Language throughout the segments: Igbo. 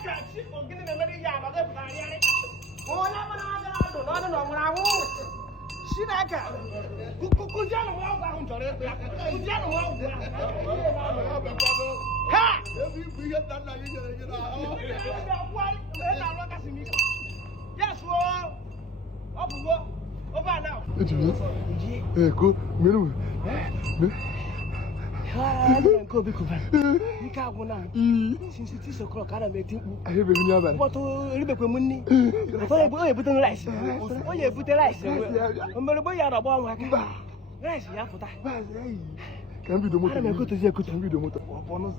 Chile gini na meri ya ba ga fitari ya ne. Ona mana ga no mura wu. Chineke. Ku je no wa ga hun jore ya. Ku je no wa ga. Ha! Ebi bu ye dan na ye jere jere. Yes, wo. Obuwo. Over now. Go, menu. Go be cover. You can't go now. Since it is o'clock, I make it. I have been never. What to live with money? I thought you put on rice. Oh, you put the rice. I'm going to buy a bomb. Rice, you have to die. Can be the motor. I'm going to see can be the motor. Upon us.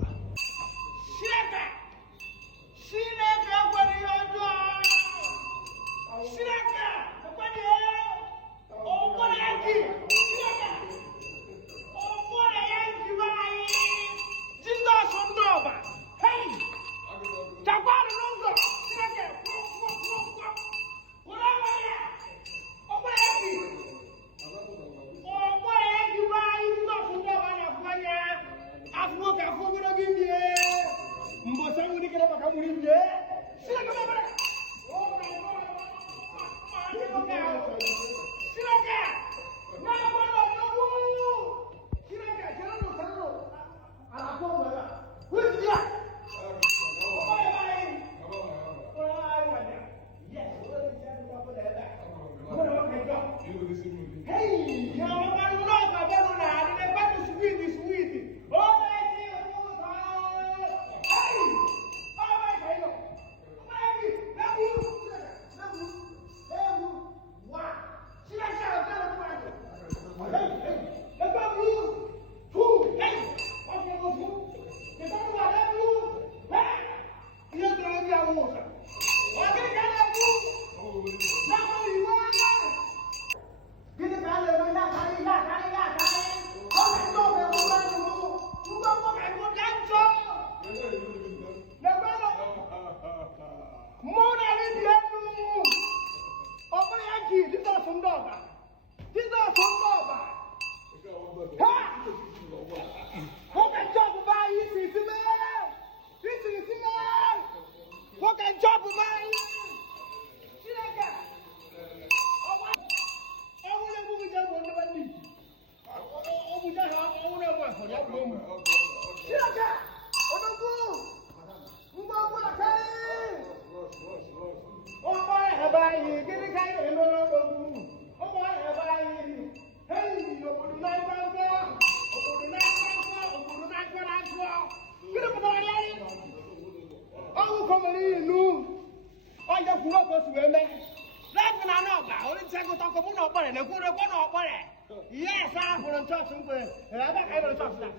Yes, I'm going to talk to you. I'm going to talk to you. I'm going to talk to you.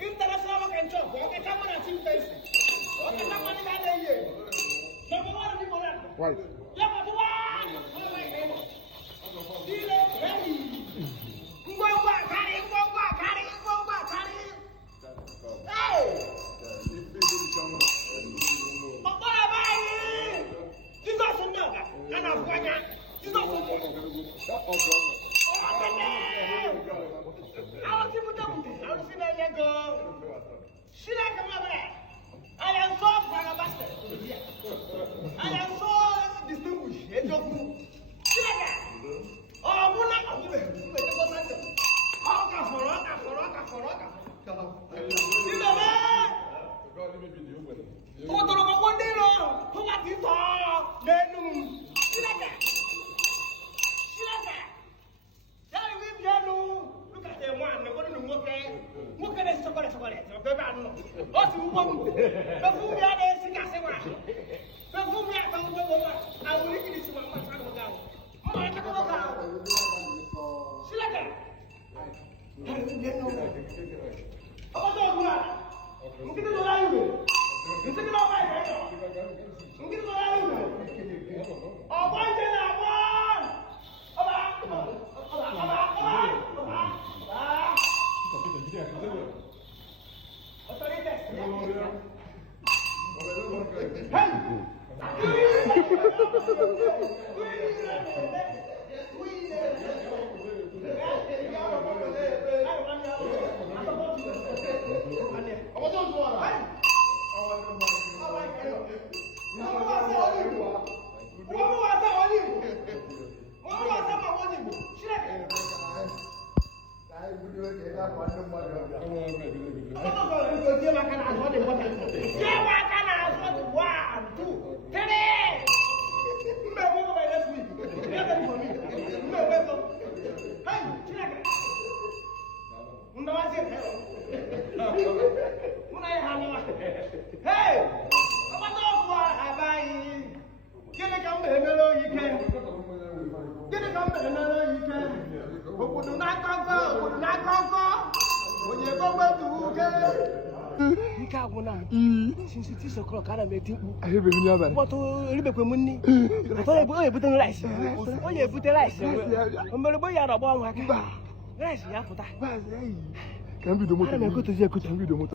International work and job. Okay, come on and see face. Okay, come on and get here. No more people there. Right. Yeah, but what? Hey! But what am I? You got some milk. And I'm going to. You got some milk. I don't see that yet go. She like a mother. I am so bastard. I am so distinguished. She like that. Oh, we're not a woman. You know that? Oh, don't know what they know. Who got this all? She like that. She like that. Tell me, look at the one. They're going to look at this chocolate. What's the woman? The food we are there, sing as a man. The food we are going to go. I will leave this one. I'm trying to go down. I'm going to go down. She like that. Oh, no, no. I'm going to go down. I'm going to go down. I'm going to go down. Oh, one day now, one. Since it is o'clock, I'm making. I have a new man. What Liverpool money? I thought I put on rice. Oh, you put the rice. I'm going to buy a bomb. Rice, yeah, for that. Can be the motor. I'm going to the motor.